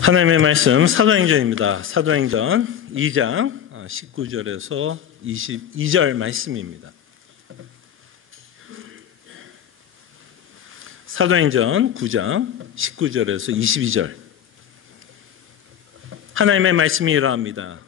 하나님의 말씀 사도행전입니다. 사도행전 2장 19절에서 22절 말씀입니다. 사도행전 9장 19절에서 22절. 하나님의 말씀이 이러합니다.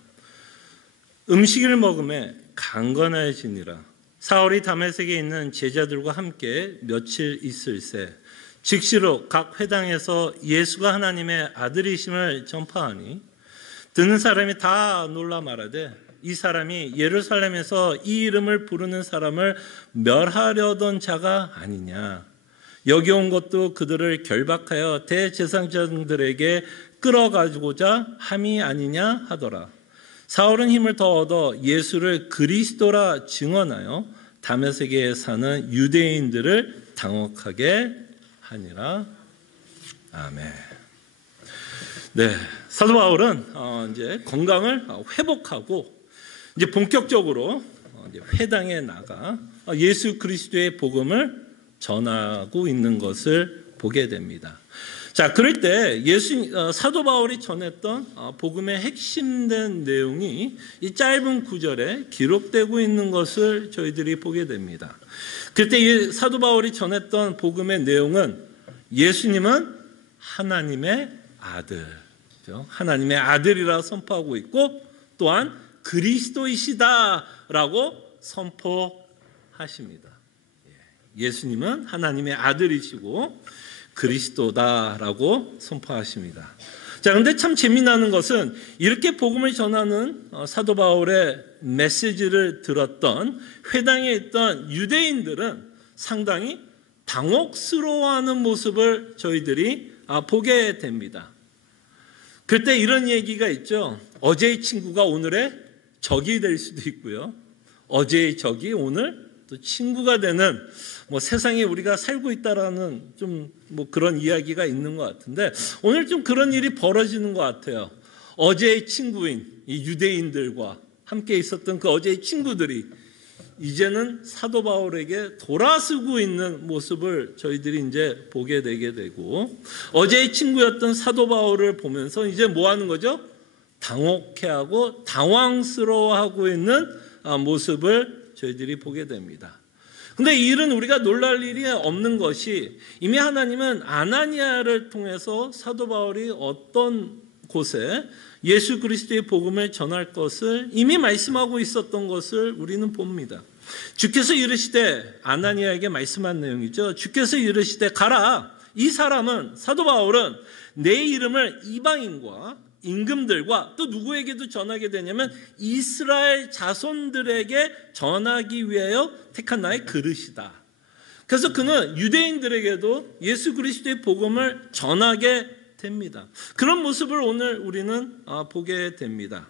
음식을 먹음에 강건하여지니라. 사울이 다메섹에 있는 제자들과 함께 며칠 있을새 즉시로 각 회당에서 예수가 하나님의 아들이심을 전파하니 듣는 사람이 다 놀라 말하되 이 사람이 예루살렘에서 이 이름을 부르는 사람을 멸하려던 자가 아니냐. 여기 온 것도 그들을 결박하여 대제사장들에게 끌어가지고자 함이 아니냐 하더라. 사울은 힘을 더 얻어 예수를 그리스도라 증언하여 다메섹에 사는 유대인들을 당혹하게 하니라. 아멘. 네, 사도 바울은 이제 건강을 회복하고 이제 본격적으로 이제 회당에 나가 예수 그리스도의 복음을 전하고 있는 것을 보게 됩니다. 자, 그럴 때 사도 바울이 전했던 복음의 핵심된 내용이 이 짧은 구절에 기록되고 있는 것을 저희들이 보게 됩니다. 그때 사도 바울이 전했던 복음의 내용은 예수님은 하나님의 아들, 하나님의 아들이라 선포하고 있고 또한 그리스도이시다라고 선포하십니다. 예수님은 하나님의 아들이시고 그리스도다라고 선포하십니다. 자, 그런데 참 재미나는 것은 이렇게 복음을 전하는 사도 바울의 메시지를 들었던 회당에 있던 유대인들은 상당히 당혹스러워하는 모습을 저희들이 보게 됩니다. 그때 이런 얘기가 있죠. 어제의 친구가 오늘의 적이 될 수도 있고요. 어제의 적이 오늘 또 친구가 되는 세상에 우리가 살고 있다라는 좀 그런 이야기가 있는 것 같은데 오늘 좀 그런 일이 벌어지는 것 같아요. 어제의 친구인 이 유대인들과 함께 있었던 그 어제의 친구들이 이제는 사도 바울에게 돌아서고 있는 모습을 저희들이 이제 보게 되게 되고 어제의 친구였던 사도 바울을 보면서 이제 뭐 하는 거죠? 당혹해하고 당황스러워하고 있는 모습을 저희들이 보게 됩니다. 근데 이 일은 우리가 놀랄 일이 없는 것이 이미 하나님은 아나니아를 통해서 사도 바울이 어떤 곳에 예수 그리스도의 복음을 전할 것을 이미 말씀하고 있었던 것을 우리는 봅니다. 주께서 이르시되 아나니아에게 말씀한 내용이죠. 주께서 이르시되 가라. 이 사람은 사도 바울은 내 이름을 이방인과 임금들과 또 누구에게도 전하게 되냐면 이스라엘 자손들에게 전하기 위하여 택한 나의 그릇이다. 그래서 그는 유대인들에게도 예수 그리스도의 복음을 전하게 됩니다. 그런 모습을 오늘 우리는 보게 됩니다.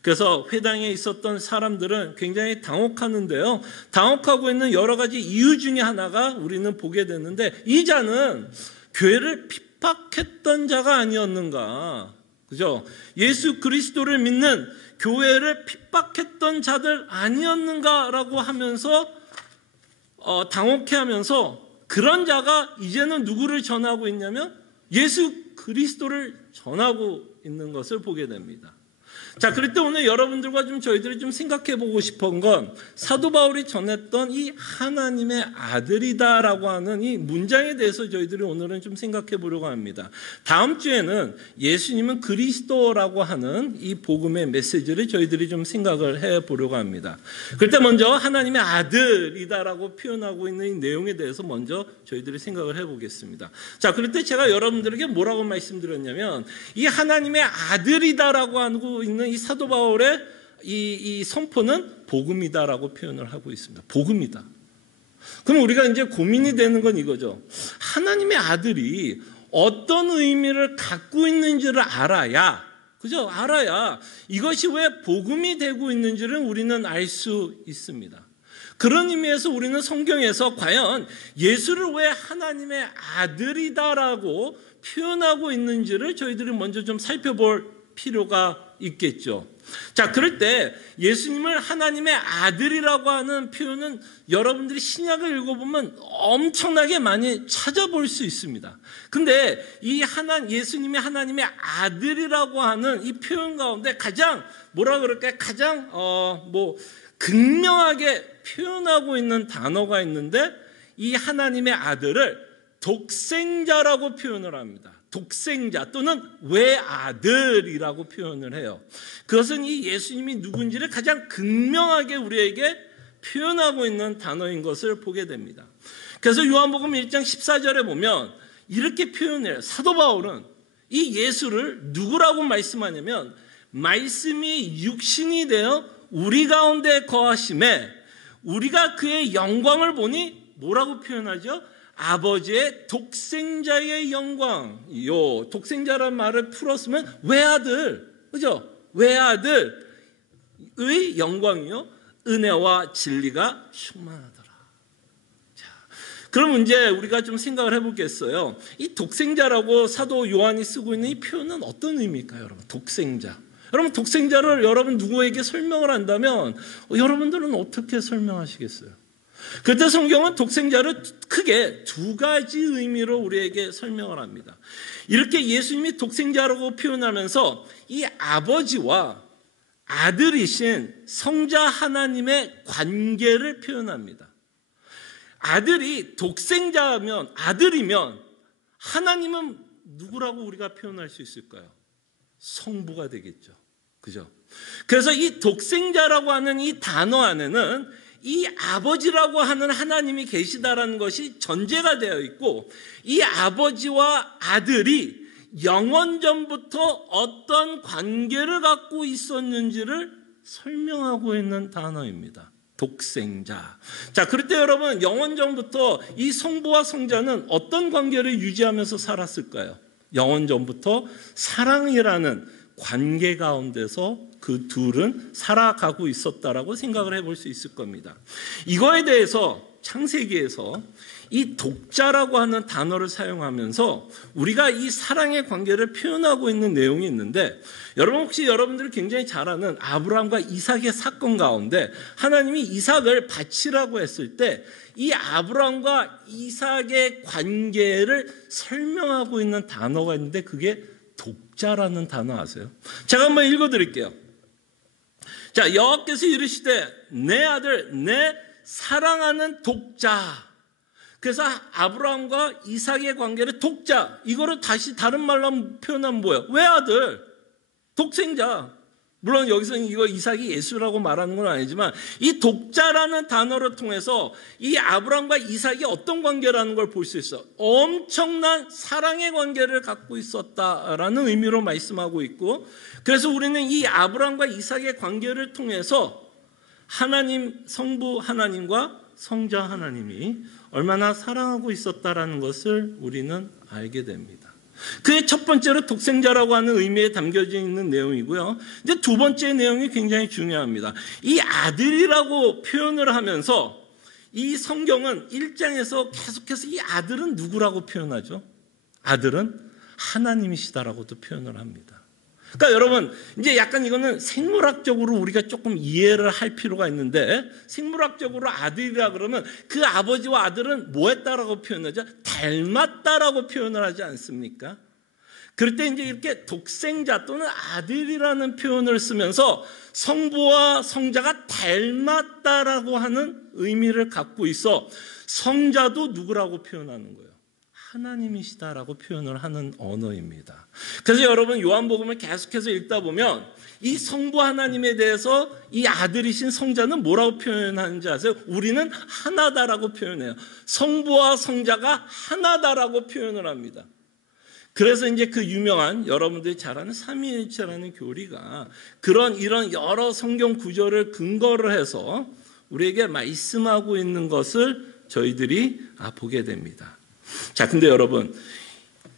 그래서 회당에 있었던 사람들은 굉장히 당혹하는데요. 당혹하고 있는 여러 가지 이유 중에 하나가 우리는 보게 되는데 이 자는 교회를 핍박했던 자가 아니었는가. 그죠? 예수 그리스도를 믿는 교회를 핍박했던 자들 아니었는가라고 하면서 당혹해하면서 그런 자가 이제는 누구를 전하고 있냐면 예수 그리스도를 전하고 있는 것을 보게 됩니다. 자, 그럴 때 오늘 여러분들과 저희들이 생각해 보고 싶은 건 사도 바울이 전했던 이 하나님의 아들이다라고 하는 이 문장에 대해서 저희들이 오늘은 생각해 보려고 합니다. 다음 주에는 예수님은 그리스도라고 하는 이 복음의 메시지를 저희들이 생각을 해 보려고 합니다. 그럴 때 먼저 하나님의 아들이다라고 표현하고 있는 이 내용에 대해서 먼저 저희들이 생각을 해 보겠습니다. 자, 그럴 때 제가 여러분들에게 뭐라고 말씀드렸냐면 이 하나님의 아들이다라고 하고 있는 이 사도 바울의 이 선포는 복음이다라고 표현을 하고 있습니다. 복음이다. 그럼 우리가 이제 고민이 되는 건 이거죠. 하나님의 아들이 어떤 의미를 갖고 있는지를 알아야, 그죠? 알아야 이것이 왜 복음이 되고 있는지를 우리는 알 수 있습니다. 그런 의미에서 우리는 성경에서 과연 예수를 왜 하나님의 아들이다라고 표현하고 있는지를 저희들이 먼저 살펴볼 필요가 있겠죠. 자, 그럴 때 예수님을 하나님의 아들이라고 하는 표현은 여러분들이 신약을 읽어보면 엄청나게 많이 찾아볼 수 있습니다. 근데 이 예수님이 하나님의 아들이라고 하는 이 표현 가운데 가장 가장 극명하게 표현하고 있는 단어가 있는데, 이 하나님의 아들을 독생자라고 표현을 합니다. 독생자 또는 외아들이라고 표현을 해요. 그것은 이 예수님이 누군지를 가장 극명하게 우리에게 표현하고 있는 단어인 것을 보게 됩니다. 그래서 요한복음 1장 14절에 보면 이렇게 표현해요. 사도 바울은 이 예수를 누구라고 말씀하냐면, 말씀이 육신이 되어 우리 가운데 거하심에 우리가 그의 영광을 보니 뭐라고 표현하죠? 아버지의 독생자의 영광이요. 독생자라는 말을 풀었으면 외아들, 그죠? 외아들의 영광이요. 은혜와 진리가 충만하더라. 자, 그럼 이제 우리가 좀 생각을 해보겠어요. 이 독생자라고 사도 요한이 쓰고 있는 이 표현은 어떤 의미일까요, 여러분? 독생자. 여러분, 독생자를 여러분 누구에게 설명을 한다면 여러분들은 어떻게 설명하시겠어요? 그때 성경은 독생자를 크게 두 가지 의미로 우리에게 설명을 합니다. 이렇게 예수님이 독생자라고 표현하면서 이 아버지와 아들이신 성자 하나님의 관계를 표현합니다. 아들이 독생자면, 아들이면 하나님은 누구라고 우리가 표현할 수 있을까요? 성부가 되겠죠. 그죠? 그래서 이 독생자라고 하는 이 단어 안에는 이 아버지라고 하는 하나님이 계시다라는 것이 전제가 되어 있고, 이 아버지와 아들이 영원전부터 어떤 관계를 갖고 있었는지를 설명하고 있는 단어입니다. 독생자. 자, 그럴 때 여러분, 영원전부터 이 성부와 성자는 어떤 관계를 유지하면서 살았을까요? 영원전부터 사랑이라는 관계 가운데서 그 둘은 살아가고 있었다라고 생각을 해볼 수 있을 겁니다. 이거에 대해서 창세기에서 이 독자라고 하는 단어를 사용하면서 우리가 이 사랑의 관계를 표현하고 있는 내용이 있는데, 여러분 혹시 여러분들이 굉장히 잘 아는 아브라함과 이삭의 사건 가운데 하나님이 이삭을 바치라고 했을 때 이 아브라함과 이삭의 관계를 설명하고 있는 단어가 있는데, 그게 독자라는 단어 아세요? 제가 한번 읽어드릴게요. 자, 여호와께서 이르시되 내 아들 내 사랑하는 독자. 그래서 아브라함과 이삭의 관계를 독자, 이거를 다시 다른 말로 표현하면 뭐예요? 외아들, 독생자. 물론 여기서는 이거 이삭이 예수라고 말하는 건 아니지만, 이 독자라는 단어를 통해서 이 아브라함과 이삭이 어떤 관계라는 걸 볼 수 있어. 엄청난 사랑의 관계를 갖고 있었다라는 의미로 말씀하고 있고, 그래서 우리는 이 아브라함과 이삭의 관계를 통해서 하나님, 성부 하나님과 성자 하나님이 얼마나 사랑하고 있었다라는 것을 우리는 알게 됩니다. 그의 첫 번째로 독생자라고 하는 의미에 담겨져 있는 내용이고요. 이제 두 번째 내용이 굉장히 중요합니다. 이 아들이라고 표현을 하면서 이 성경은 1장에서 계속해서 이 아들은 누구라고 표현하죠? 아들은 하나님이시다라고도 표현을 합니다. 그러니까 여러분, 이제 약간 이거는 생물학적으로 우리가 조금 이해를 할 필요가 있는데, 생물학적으로 아들이라 그러면 그 아버지와 아들은 뭐 했다라고 표현하죠? 닮았다라고 표현을 하지 않습니까? 그럴 때 이제 이렇게 독생자 또는 아들이라는 표현을 쓰면서 성부와 성자가 닮았다라고 하는 의미를 갖고 있어 성자도 누구라고 표현하는 거예요? 하나님이시다라고 표현을 하는 언어입니다. 그래서 여러분 요한복음을 계속해서 읽다 보면 이 성부 하나님에 대해서 이 아들이신 성자는 뭐라고 표현하는지 아세요? 우리는 하나다라고 표현해요. 성부와 성자가 하나다라고 표현을 합니다. 그래서 이제 그 유명한 여러분들이 잘 아는 삼위일체라는 교리가 이런 여러 성경 구절을 근거를 해서 우리에게 말씀하고 있는 것을 저희들이 보게 됩니다. 자, 근데 여러분,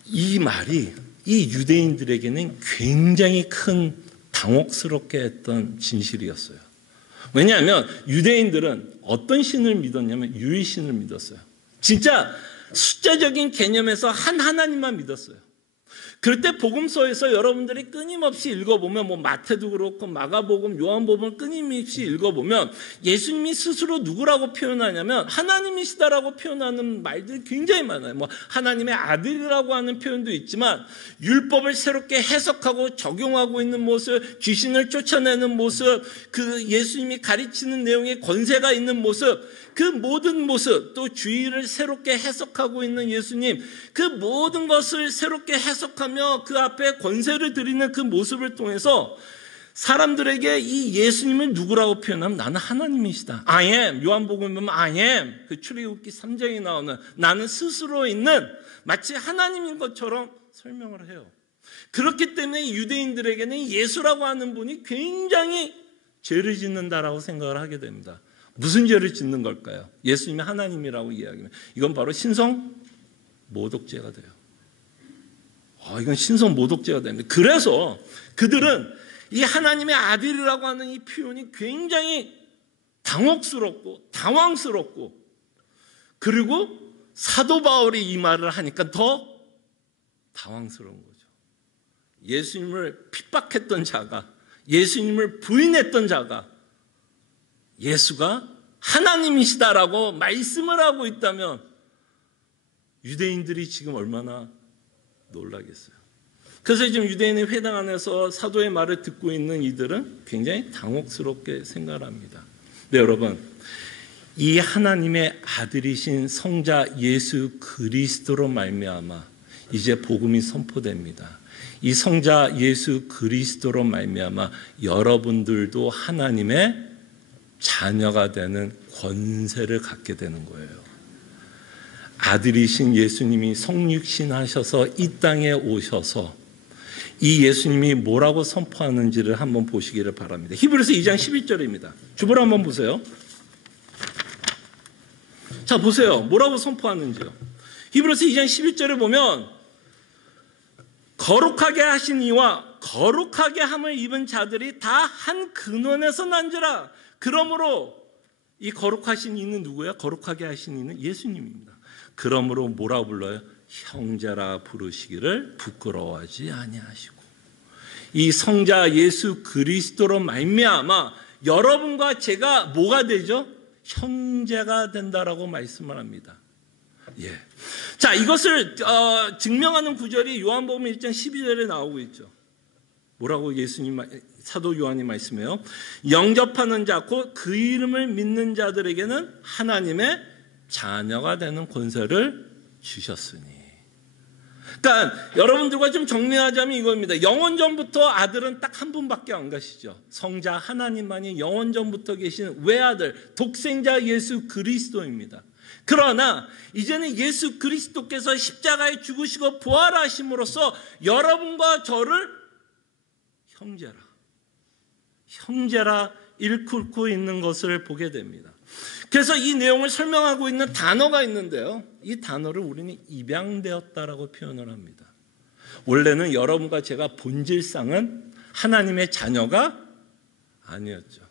이 말이 이 유대인들에게는 굉장히 큰 당혹스럽게 했던 진실이었어요. 왜냐하면 유대인들은 어떤 신을 믿었냐면 유일신을 믿었어요. 진짜 숫자적인 개념에서 한 하나님만 믿었어요. 그럴 때 복음서에서 여러분들이 끊임없이 읽어보면 뭐 마태도 그렇고 마가복음, 요한복음 끊임없이 읽어보면 예수님이 스스로 누구라고 표현하냐면 하나님이시다라고 표현하는 말들이 굉장히 많아요. 뭐 하나님의 아들이라고 하는 표현도 있지만 율법을 새롭게 해석하고 적용하고 있는 모습, 귀신을 쫓아내는 모습, 그 예수님이 가르치는 내용에 권세가 있는 모습, 그 모든 모습, 또 주의를 새롭게 해석하고 있는 예수님, 그 모든 것을 새롭게 해석하며 그 앞에 권세를 드리는 그 모습을 통해서 사람들에게 이 예수님을 누구라고 표현하면 나는 하나님이시다. I am. 요한복음에 보면 I am. 그 출애굽기 3장에 나오는 나는 스스로 있는 마치 하나님인 것처럼 설명을 해요. 그렇기 때문에 유대인들에게는 예수라고 하는 분이 굉장히 죄를 짓는다라고 생각을 하게 됩니다. 무슨 죄를 짓는 걸까요? 예수님이 하나님이라고 이야기하면 이건 바로 신성 모독죄가 돼요. 이건 신성 모독죄가 됩니다. 그래서 그들은 이 하나님의 아들이라고 하는 이 표현이 굉장히 당혹스럽고 당황스럽고, 그리고 사도 바울이 이 말을 하니까 더 당황스러운 거죠. 예수님을 핍박했던 자가, 예수님을 부인했던 자가 예수가 하나님이시다라고 말씀을 하고 있다면 유대인들이 지금 얼마나 놀라겠어요. 그래서 지금 유대인의 회당 안에서 사도의 말을 듣고 있는 이들은 굉장히 당혹스럽게 생각합니다. 네, 여러분, 이 하나님의 아들이신 성자 예수 그리스도로 말미암아 이제 복음이 선포됩니다. 이 성자 예수 그리스도로 말미암아 여러분들도 하나님의 자녀가 되는 권세를 갖게 되는 거예요. 아들이신 예수님이 성육신 하셔서 이 땅에 오셔서 이 예수님이 뭐라고 선포하는지를 한번 보시기를 바랍니다. 히브리서 2장 11절입니다. 주보를 한번 보세요. 자, 보세요. 뭐라고 선포하는지요. 히브리서 2장 11절에 보면 거룩하게 하신 이와 거룩하게 함을 입은 자들이 다 한 근원에서 난지라. 그러므로 이 거룩하신 이는 누구야? 거룩하게 하신 이는 예수님입니다. 그러므로 뭐라고 불러요? 형제라 부르시기를 부끄러워하지 아니하시고, 이 성자 예수 그리스도로 말미암아 여러분과 제가 뭐가 되죠? 형제가 된다라고 말씀을 합니다. 예. 자, 이것을 증명하는 구절이 요한복음 1장 12절에 나오고 있죠. 뭐라고 예수님 사도 요한이 말씀해요? 영접하는 자 곧 그 이름을 믿는 자들에게는 하나님의 자녀가 되는 권세를 주셨으니. 그러니까 여러분들과 좀 정리하자면 이겁니다. 영원전부터 아들은 딱 한 분밖에 안 가시죠. 성자 하나님만이 영원전부터 계신 외아들, 독생자 예수 그리스도입니다. 그러나 이제는 예수 그리스도께서 십자가에 죽으시고 부활하심으로써 여러분과 저를 형제라 일컫고 있는 것을 보게 됩니다. 그래서 이 내용을 설명하고 있는 단어가 있는데요, 이 단어를 우리는 입양되었다라고 표현을 합니다. 원래는 여러분과 제가 본질상은 하나님의 자녀가 아니었죠.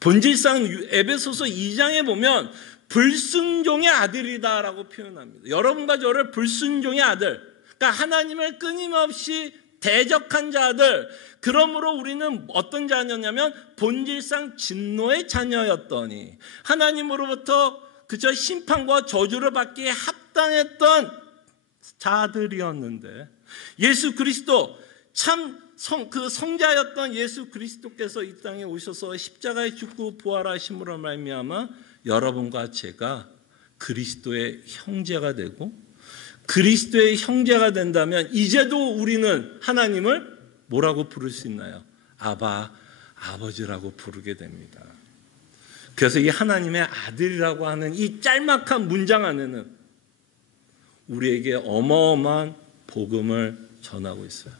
본질상 에베소서 2장에 보면 불순종의 아들이다라고 표현합니다. 여러분과 저를 불순종의 아들, 그러니까 하나님을 끊임없이 대적한 자들, 그러므로 우리는 어떤 자녀냐면 본질상 진노의 자녀였더니 하나님으로부터 그저 심판과 저주를 받기에 합당했던 자들이었는데, 예수 그리스도 참 그 성자였던 예수 그리스도께서 이 땅에 오셔서 십자가에 죽고 부활하심으로 말미암아 여러분과 제가 그리스도의 형제가 되고, 그리스도의 형제가 된다면 이제도 우리는 하나님을 뭐라고 부를 수 있나요? 아버지라고 부르게 됩니다. 그래서 이 하나님의 아들이라고 하는 이 짤막한 문장 안에는 우리에게 어마어마한 복음을 전하고 있어요.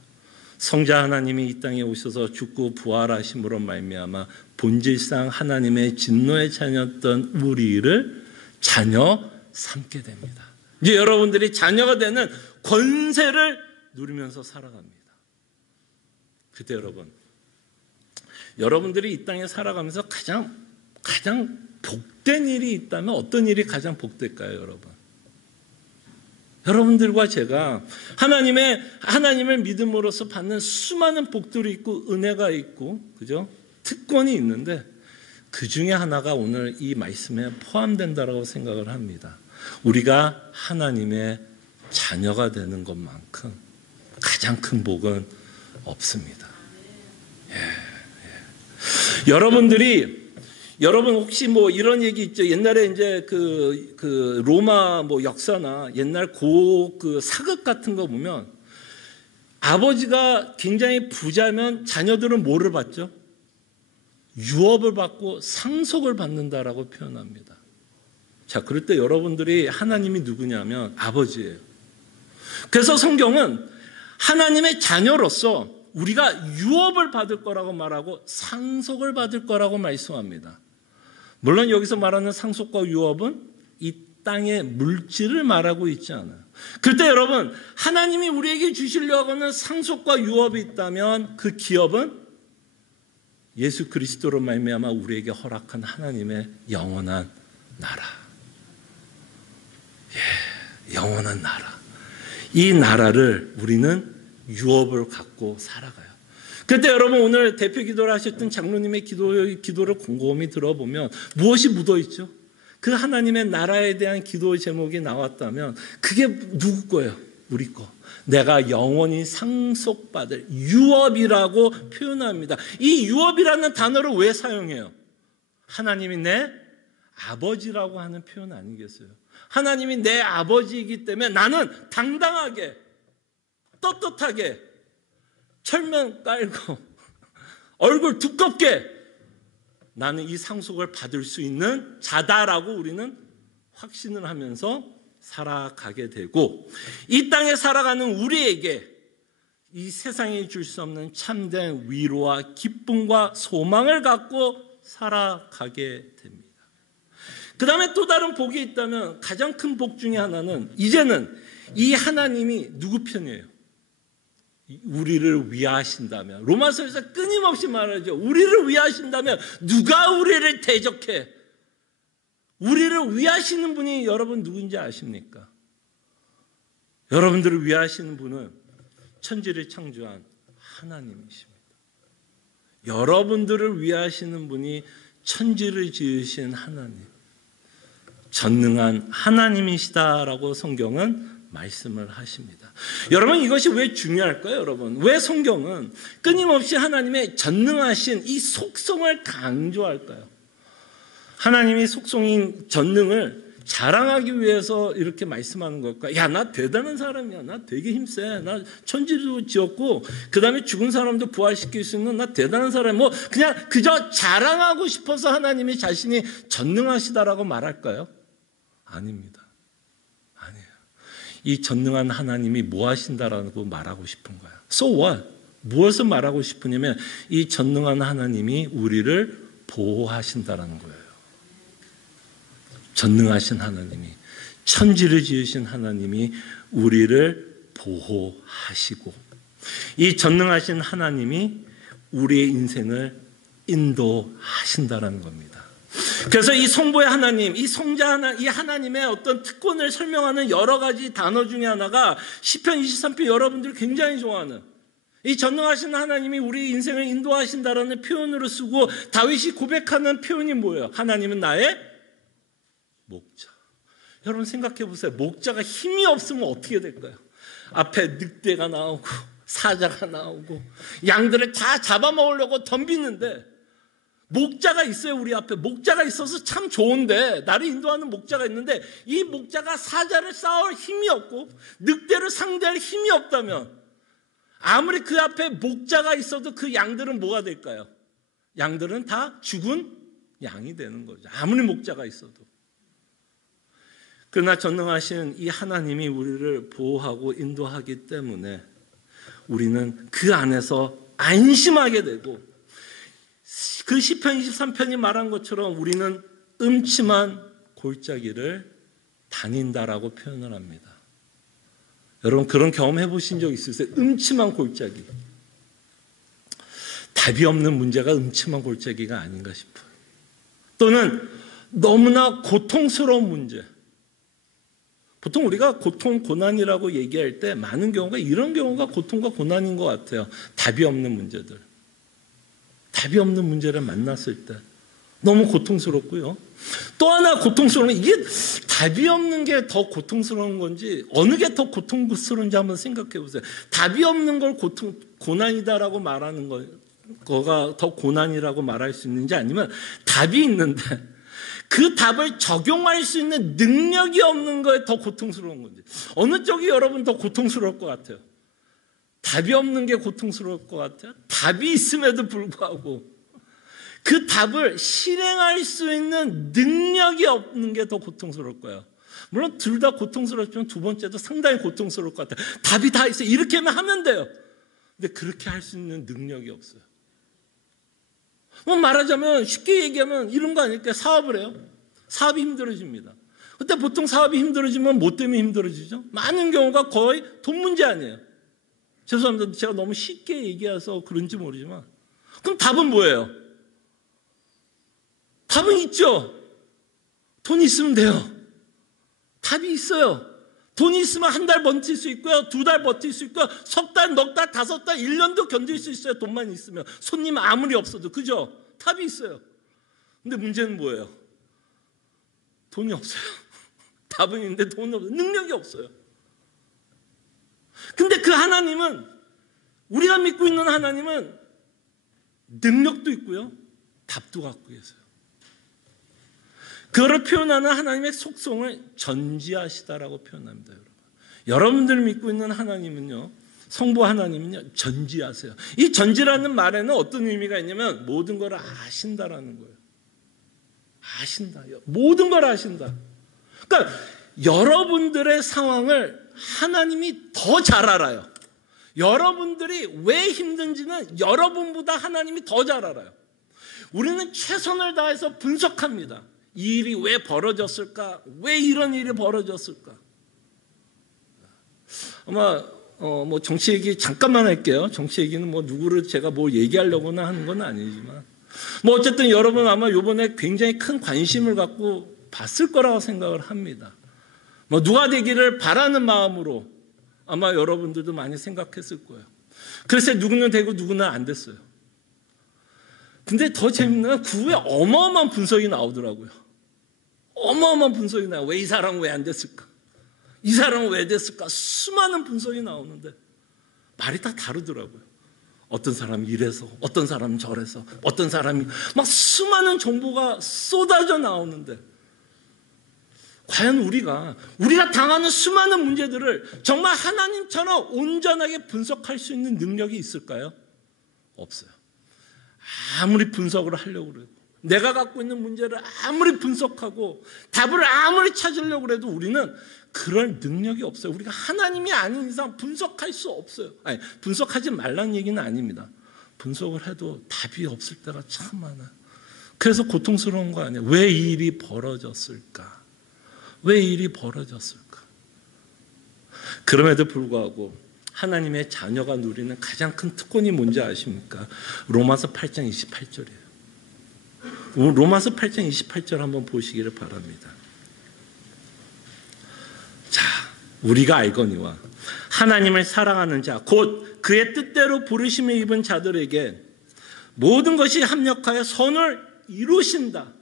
성자 하나님이 이 땅에 오셔서 죽고 부활하심으로 말미암아 본질상 하나님의 진노의 자녀였던 우리를 자녀 삼게 됩니다. 이제 여러분들이 자녀가 되는 권세를 누리면서 살아갑니다. 그때 여러분들이 이 땅에 살아가면서 가장 복된 일이 있다면 어떤 일이 가장 복될까요, 여러분? 여러분들과 제가 하나님을 믿음으로써 받는 수많은 복들이 있고 은혜가 있고, 그죠? 특권이 있는데 그 중에 하나가 오늘 이 말씀에 포함된다라고 생각을 합니다. 우리가 하나님의 자녀가 되는 것만큼 가장 큰 복은 없습니다. 여러분 혹시 뭐 이런 얘기 있죠? 옛날에 이제 그 로마 뭐 역사나 옛날 그 사극 같은 거 보면 아버지가 굉장히 부자면 자녀들은 뭐를 받죠? 유업을 받고 상속을 받는다라고 표현합니다. 자, 그럴 때 여러분들이 하나님이 누구냐면 아버지예요. 그래서 성경은 하나님의 자녀로서 우리가 유업을 받을 거라고 말하고 상속을 받을 거라고 말씀합니다. 물론 여기서 말하는 상속과 유업은 이 땅의 물질을 말하고 있지 않아요. 그때 여러분, 하나님이 우리에게 주시려고 하는 상속과 유업이 있다면 그 기업은 예수 그리스도로 말미암아 우리에게 허락한 하나님의 영원한 나라. 영원한 나라. 이 나라를 우리는 유업을 갖고 살아가요. 그때 여러분 오늘 대표 기도를 하셨던 장로님의 기도를 곰곰이 들어보면 무엇이 묻어있죠? 그 하나님의 나라에 대한 기도 제목이 나왔다면 그게 누구 거예요? 우리 거. 내가 영원히 상속받을 유업이라고 표현합니다. 이 유업이라는 단어를 왜 사용해요? 하나님이 내 아버지라고 하는 표현 아니겠어요? 하나님이 내 아버지이기 때문에 나는 당당하게 떳떳하게 철면 깔고 얼굴 두껍게 나는 이 상속을 받을 수 있는 자다라고 우리는 확신을 하면서 살아가게 되고, 이 땅에 살아가는 우리에게 이 세상이 줄 수 없는 참된 위로와 기쁨과 소망을 갖고 살아가게 됩니다. 그 다음에 또 다른 복이 있다면 가장 큰 복 중에 하나는 이제는 이 하나님이 누구 편이에요? 우리를 위하신다면, 로마서에서 끊임없이 말하죠. 우리를 위하신다면 누가 우리를 대적해? 우리를 위하시는 분이 여러분 누군지 아십니까? 여러분들을 위하시는 분은 천지를 창조한 하나님이십니다. 여러분들을 위하시는 분이 천지를 지으신 하나님, 전능한 하나님이시다라고 성경은 말씀을 하십니다. 여러분, 이것이 왜 중요할까요? 여러분, 왜 성경은 끊임없이 하나님의 전능하신 이 속성을 강조할까요? 하나님이 속성인 전능을 자랑하기 위해서 이렇게 말씀하는 걸까요? 야, 나 대단한 사람이야. 나 되게 힘세. 나 천지도 지었고 그 다음에 죽은 사람도 부활시킬 수 있는 나 대단한 사람. 뭐 그냥 그저 자랑하고 싶어서 하나님이 자신이 전능하시다라고 말할까요? 아닙니다. 아니에요. 이 전능한 하나님이 뭐 하신다라고 말하고 싶은 거야. So what? 무엇을 말하고 싶으냐면 이 전능한 하나님이 우리를 보호하신다라는 거예요. 전능하신 하나님이, 천지를 지으신 하나님이 우리를 보호하시고, 이 전능하신 하나님이 우리의 인생을 인도하신다라는 겁니다. 그래서 이 성부의 하나님, 이 성자 하나, 이 하나님의 어떤 특권을 설명하는 여러 가지 단어 중에 하나가 시편 23편 여러분들이 굉장히 좋아하는 이 전능하신 하나님이 우리 인생을 인도하신다라는 표현으로 쓰고, 다윗이 고백하는 표현이 뭐예요? 하나님은 나의 목자. 여러분 생각해 보세요. 목자가 힘이 없으면 어떻게 될까요? 앞에 늑대가 나오고 사자가 나오고 양들을 다 잡아먹으려고 덤비는데 목자가 있어요. 우리 앞에 목자가 있어서 참 좋은데, 나를 인도하는 목자가 있는데 이 목자가 사자를 싸울 힘이 없고 늑대를 상대할 힘이 없다면 아무리 그 앞에 목자가 있어도 그 양들은 뭐가 될까요? 양들은 다 죽은 양이 되는 거죠. 아무리 목자가 있어도. 그러나 전능하신 이 하나님이 우리를 보호하고 인도하기 때문에 우리는 그 안에서 안심하게 되고, 그 시편 23편이 말한 것처럼 우리는 음침한 골짜기를 다닌다라고 표현을 합니다. 여러분 그런 경험 해보신 적 있으세요? 음침한 골짜기. 답이 없는 문제가 음침한 골짜기가 아닌가 싶어요. 또는 너무나 고통스러운 문제, 보통 우리가 고통, 고난이라고 얘기할 때 많은 경우가 이런 경우가 고통과 고난인 것 같아요. 답이 없는 문제들. 답이 없는 문제를 만났을 때 너무 고통스럽고요. 또 하나 고통스러운 게 이게 답이 없는 게 더 고통스러운 건지 어느 게 더 고통스러운지 한번 생각해 보세요. 답이 없는 걸 고난이다라고 말하는 거가 더 고난이라고 말할 수 있는지 아니면 답이 있는데 그 답을 적용할 수 있는 능력이 없는 거에 더 고통스러운 건지 어느 쪽이 여러분 더 고통스러울 것 같아요? 답이 없는 게 고통스러울 것 같아요? 답이 있음에도 불구하고 그 답을 실행할 수 있는 능력이 없는 게 더 고통스러울 거예요. 물론 둘 다 고통스럽지만 두 번째도 상당히 고통스러울 것 같아요. 답이 다 있어요. 이렇게 하면 돼요. 근데 그렇게 할 수 있는 능력이 없어요. 말하자면 쉽게 얘기하면 이런 거 아닐까요? 사업을 해요. 사업이 힘들어집니다. 그때 보통 사업이 힘들어지면 뭐 때문에 힘들어지죠? 많은 경우가 거의 돈 문제 아니에요. 죄송합니다. 제가 너무 쉽게 얘기해서 그런지 모르지만 그럼 답은 뭐예요? 답은 있죠. 돈이 있으면 돼요. 답이 있어요. 돈이 있으면 한 달 버틸 수 있고요. 두 달 버틸 수 있고요. 석 달, 넉 달, 다섯 달, 1년도 견딜 수 있어요. 돈만 있으면. 손님 아무리 없어도. 그죠? 답이 있어요. 근데 문제는 뭐예요? 돈이 없어요. 답은 있는데 돈이 없어요. 능력이 없어요. 근데 그 하나님은, 우리가 믿고 있는 하나님은 능력도 있고요. 답도 갖고 계세요. 그거를 표현하는 하나님의 속성을 전지하시다라고 표현합니다. 여러분들 믿고 있는 하나님은요, 성부 하나님은요, 전지하세요. 이 전지라는 말에는 어떤 의미가 있냐면 모든 걸 아신다라는 거예요. 아신다. 모든 걸 아신다. 그러니까 여러분들의 상황을 하나님이 더 잘 알아요. 여러분들이 왜 힘든지는 여러분보다 하나님이 더 잘 알아요. 우리는 최선을 다해서 분석합니다. 이 일이 왜 벌어졌을까? 왜 이런 일이 벌어졌을까? 아마 뭐 정치 얘기 잠깐만 할게요. 정치 얘기는 뭐 누구를 제가 뭐 얘기하려고나 하는 건 아니지만 뭐 어쨌든 여러분 아마 이번에 굉장히 큰 관심을 갖고 봤을 거라고 생각을 합니다. 뭐 누가 되기를 바라는 마음으로 아마 여러분들도 많이 생각했을 거예요. 그래서 누구는 되고 누구는 안 됐어요. 근데 더 재밌는 건 그 후에 어마어마한 분석이 나오더라고요. 어마어마한 분석이 나와요. 왜 이 사람은 왜 안 됐을까? 이 사람은 왜 됐을까? 수많은 분석이 나오는데 말이 다 다르더라고요. 어떤 사람이 이래서, 어떤 사람은 저래서, 어떤 사람이 막 수많은 정보가 쏟아져 나오는데 과연 우리가 당하는 수많은 문제들을 정말 하나님처럼 온전하게 분석할 수 있는 능력이 있을까요? 없어요. 아무리 분석을 하려고 그래도 내가 갖고 있는 문제를 아무리 분석하고 답을 아무리 찾으려고 해도 우리는 그럴 능력이 없어요. 우리가 하나님이 아닌 이상 분석할 수 없어요. 아니, 분석하지 말라는 얘기는 아닙니다. 분석을 해도 답이 없을 때가 참 많아요. 그래서 고통스러운 거 아니에요. 왜 이 일이 벌어졌을까? 왜 이 일이 벌어졌을까? 그럼에도 불구하고 하나님의 자녀가 누리는 가장 큰 특권이 뭔지 아십니까? 로마서 8장 28절이에요. 로마서 8장 28절 한번 보시기를 바랍니다. 자, 우리가 알거니와 하나님을 사랑하는 자, 곧 그의 뜻대로 부르심을 입은 자들에게 모든 것이 합력하여 선을 이루신다.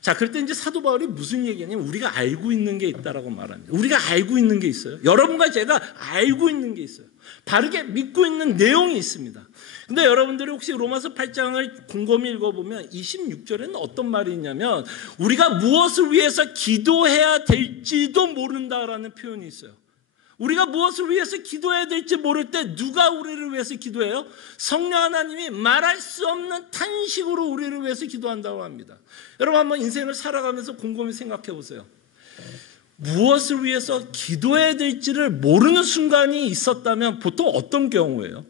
자, 그럴 때 이제 사도 바울이 무슨 얘기냐면 우리가 알고 있는 게 있다라고 말합니다. 우리가 알고 있는 게 있어요. 여러분과 제가 알고 있는 게 있어요. 바르게 믿고 있는 내용이 있습니다. 근데 여러분들이 혹시 로마서 8장을 곰곰이 읽어보면 26절에는 어떤 말이 있냐면 우리가 무엇을 위해서 기도해야 될지도 모른다라는 표현이 있어요. 우리가 무엇을 위해서 기도해야 될지 모를 때 누가 우리를 위해서 기도해요? 성령 하나님이 말할 수 없는 탄식으로 우리를 위해서 기도한다고 합니다. 여러분 한번 인생을 살아가면서 곰곰이 생각해 보세요. 무엇을 위해서 기도해야 될지를 모르는 순간이 있었다면 보통 어떤 경우예요?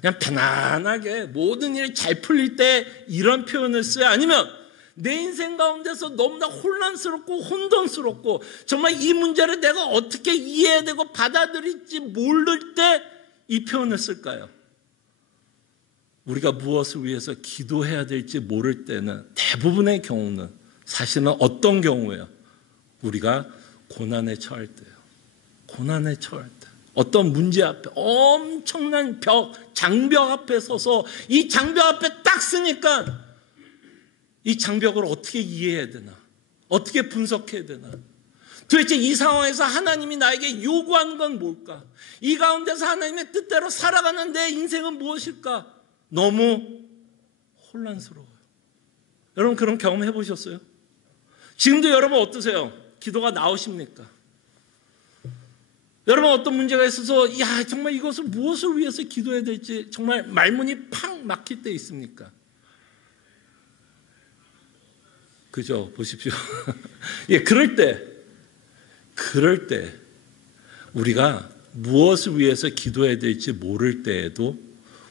그냥 편안하게 모든 일이 잘 풀릴 때 이런 표현을 써요? 아니면 내 인생 가운데서 너무나 혼란스럽고 혼돈스럽고 정말 이 문제를 내가 어떻게 이해해야 되고 받아들일지 모를 때 이 표현을 쓸까요? 우리가 무엇을 위해서 기도해야 될지 모를 때는 대부분의 경우는 사실은 어떤 경우예요? 우리가 고난에 처할 때예요. 고난에 처할 때. 어떤 문제 앞에 엄청난 장벽 앞에 서서 이 장벽 앞에 딱 서니까 이 장벽을 어떻게 이해해야 되나? 어떻게 분석해야 되나? 도대체 이 상황에서 하나님이 나에게 요구하는 건 뭘까? 이 가운데서 하나님의 뜻대로 살아가는 내 인생은 무엇일까? 너무 혼란스러워요. 여러분 그런 경험 해보셨어요? 지금도 여러분 어떠세요? 기도가 나오십니까? 여러분 어떤 문제가 있어서 정말 이것을 무엇을 위해서 기도해야 될지 정말 말문이 팍 막힐 때 있습니까? 그죠? 보십시오. 그럴 때 우리가 무엇을 위해서 기도해야 될지 모를 때에도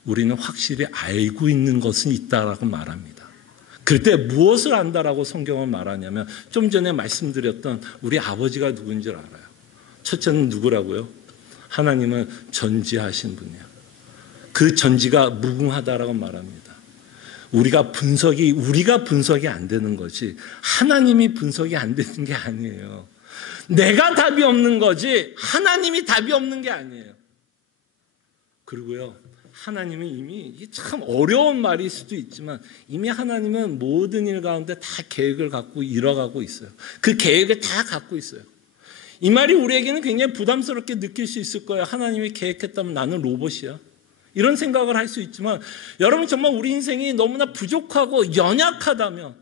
우리는 확실히 알고 있는 것은 있다라고 말합니다. 그럴 때 무엇을 안다라고 성경은 말하냐면 좀 전에 말씀드렸던 우리 아버지가 누군지 알아요. 첫째는 누구라고요? 하나님은 전지하신 분이에요. 그 전지가 무궁하다라고 말합니다. 우리가 분석이 안 되는 거지 하나님이 분석이 안 되는 게 아니에요. 내가 답이 없는 거지 하나님이 답이 없는 게 아니에요. 그리고요, 하나님은 이미 참 어려운 말일 수도 있지만 이미 하나님은 모든 일 가운데 다 계획을 갖고 이뤄가고 있어요. 그 계획을 다 갖고 있어요. 이 말이 우리에게는 굉장히 부담스럽게 느낄 수 있을 거예요. 하나님이 계획했다면 나는 로봇이야. 이런 생각을 할 수 있지만 여러분 정말 우리 인생이 너무나 부족하고 연약하다면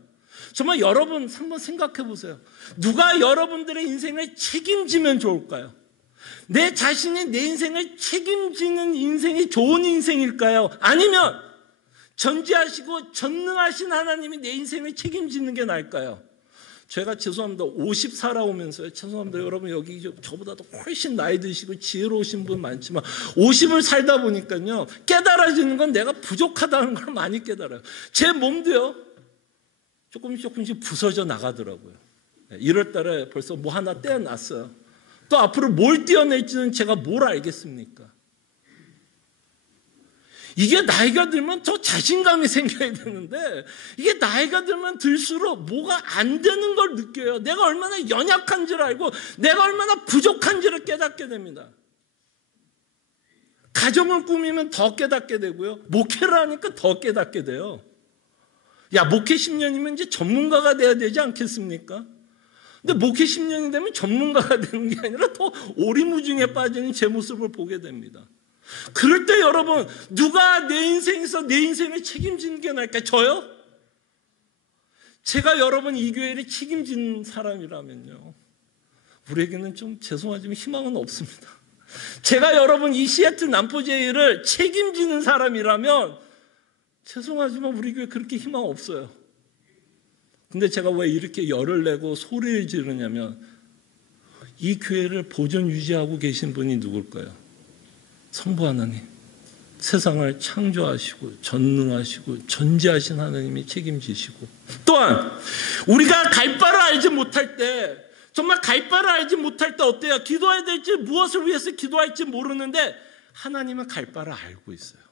정말 여러분 한번 생각해 보세요. 누가 여러분들의 인생을 책임지면 좋을까요? 내 자신이 내 인생을 책임지는 인생이 좋은 인생일까요? 아니면 전지하시고 전능하신 하나님이 내 인생을 책임지는 게 나을까요? 제가 죄송합니다. 50 살아오면서요. 죄송합니다. 여러분 여기 저보다도 훨씬 나이 드시고 지혜로우신 분 많지만 50을 살다 보니까요. 깨달아지는 건 내가 부족하다는 걸 많이 깨달아요. 제 몸도요. 조금씩 부서져 나가더라고요. 1월 달에 벌써 뭐 하나 떼어놨어요. 또 앞으로 뭘 떼어낼지는 제가 뭘 알겠습니까? 이게 나이가 들면 더 자신감이 생겨야 되는데 이게 나이가 들면 들수록 뭐가 안 되는 걸 느껴요. 내가 얼마나 연약한지를 알고 내가 얼마나 부족한지를 깨닫게 됩니다. 가정을 꾸미면 더 깨닫게 되고요. 목회를 하니까 더 깨닫게 돼요. 목회 10년이면 이제 전문가가 돼야 되지 않겠습니까? 근데 목회 10년이 되면 전문가가 되는 게 아니라 더 오리무중에 빠지는 제 모습을 보게 됩니다. 그럴 때 여러분 누가 내 인생에서 내 인생을 책임지는 게 나을까요? 저요? 제가 여러분 이 교회를 책임지는 사람이라면요 우리에게는 좀 죄송하지만 희망은 없습니다. 제가 여러분 이 시애틀 남포제이를 책임지는 사람이라면 죄송하지만 우리 교회 그렇게 희망 없어요. 근데 제가 왜 이렇게 열을 내고 소리를 지르냐면 이 교회를 보존 유지하고 계신 분이 누굴까요? 성부 하나님, 세상을 창조하시고 전능하시고 전지하신 하나님이 책임지시고 또한 우리가 갈 바를 알지 못할 때 정말 갈 바를 알지 못할 때 어때요? 기도해야 될지 무엇을 위해서 기도할지 모르는데 하나님은 갈 바를 알고 있어요.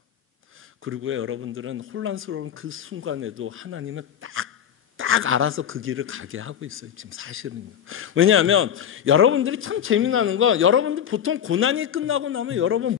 그리고 여러분들은 혼란스러운 그 순간에도 하나님은 딱 알아서 그 길을 가게 하고 있어요. 지금 사실은요. 왜냐하면 여러분들이 참 재미나는 건 여러분들 보통 고난이 끝나고 나면 여러분